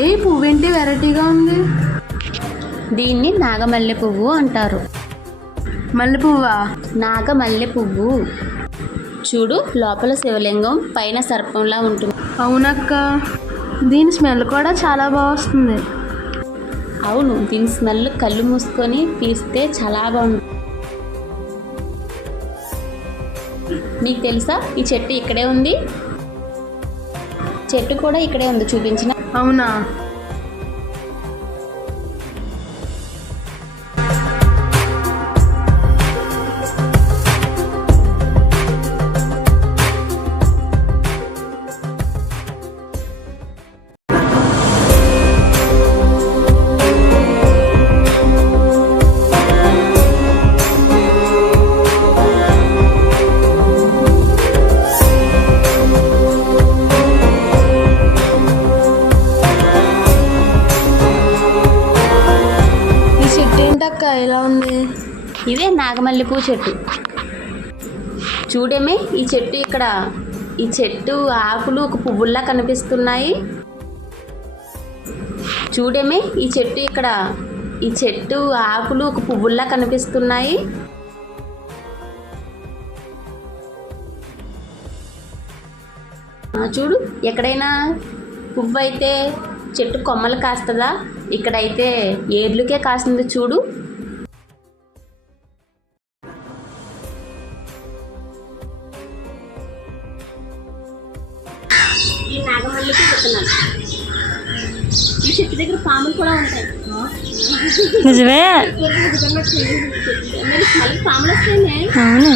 ఏ పువ్వేంటి వెరైటీగా ఉంది? దీన్ని నాగమల్లె పువ్వు అంటారు. మల్లె పువ్వా? నాగమల్లె పువ్వు. చూడు, లోపల శివలింగం, పైన సర్పంలా ఉంటుంది. అవునక్క, దీని స్మెల్ కూడా చాలా బాగా వస్తుంది. అవును, దీని స్మెల్ కళ్ళు మూసుకొని పీస్తే చాలా బాగుంటుంది. నీకు తెలుసా, ఈ చెట్టు ఇక్కడే ఉంది. చెట్టు కూడా ఇక్కడే ఉంది, చూపించిన. అవునా? ఎలా ఉంది? ఇదే నాగమల్లి పువ్వు చెట్టు. చూడమే, ఈ చెట్టు ఇక్కడ, ఈ చెట్టు ఆకులు ఒక పువ్వుల్లా కనిపిస్తున్నాయి. చూడమే, ఈ చెట్టు ఇక్కడ, ఈ చెట్టు ఆకులు ఒక పువ్వుల్లా కనిపిస్తున్నాయి. చూడు, ఎక్కడైనా పువ్వు అయితే చెట్టు కొమ్మలు కాస్తుందా? ఇక్కడైతే ఏర్లుకే కాస్తుంది. చూడు, ఈ నాగమల్లికి చెప్తున్నాను. ఈ చెట్టు దగ్గర పాములు కూడా ఉంటాయి. నిజమే? పాములు వస్తాయి. అవును.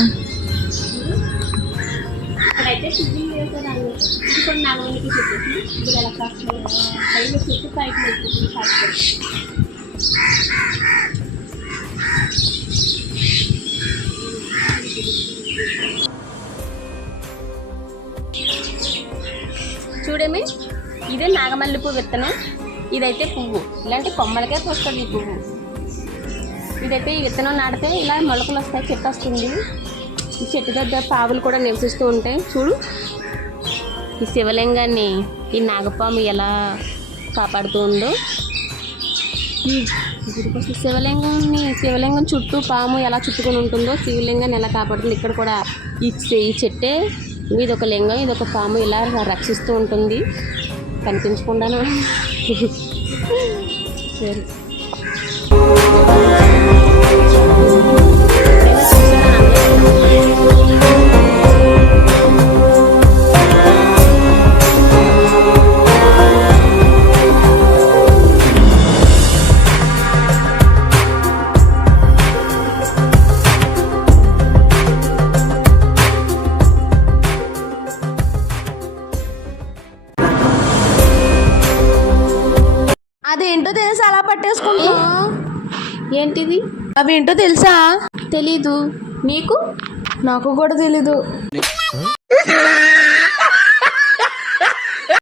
ఇక్కడైతే పువ్వులు వేసేదాన్ని. ఇది కూడా నాగమల్లికి చెట్టు. ఇది ఎలా కాస్తుంది? పైన చెట్టు పైకి వచ్చి కాస్తుంది. చూడమే, ఇదే నాగమల్లి పువ్వు విత్తనం. ఇదైతే పువ్వు, ఇలాంటి కొమ్మలకే వస్తుంది ఈ పువ్వు. ఇదైతే ఈ విత్తనం నాటితే ఇలా మొలకలు వస్తాయి, చెట్టు వస్తుంది. ఈ చెట్టు దగ్గర పావులు కూడా నివసిస్తూ ఉంటాయి. చూడు, ఈ శివలింగాన్ని ఈ నాగపాము ఎలా కాపాడుతూ ఉందో. శివలింగం చుట్టూ పాము ఎలా చుట్టుకొని ఉంటుందో, శివలింగాన్ని ఎలా కాపాడుతుంది. ఇక్కడ కూడా ఈ చెట్టే, ఇది ఒక లింగం, ఇది ఒక పాము ఇలా రక్షిస్తూ ఉంటుంది. కనిపించకుండాను. సరే, అదేంటో తెలుసా అలా పట్టేసుకుంటా? ఏంటిది? అవేంటో తెలుసా? తెలీదు. నీకు? నాకు కూడా తెలీదు.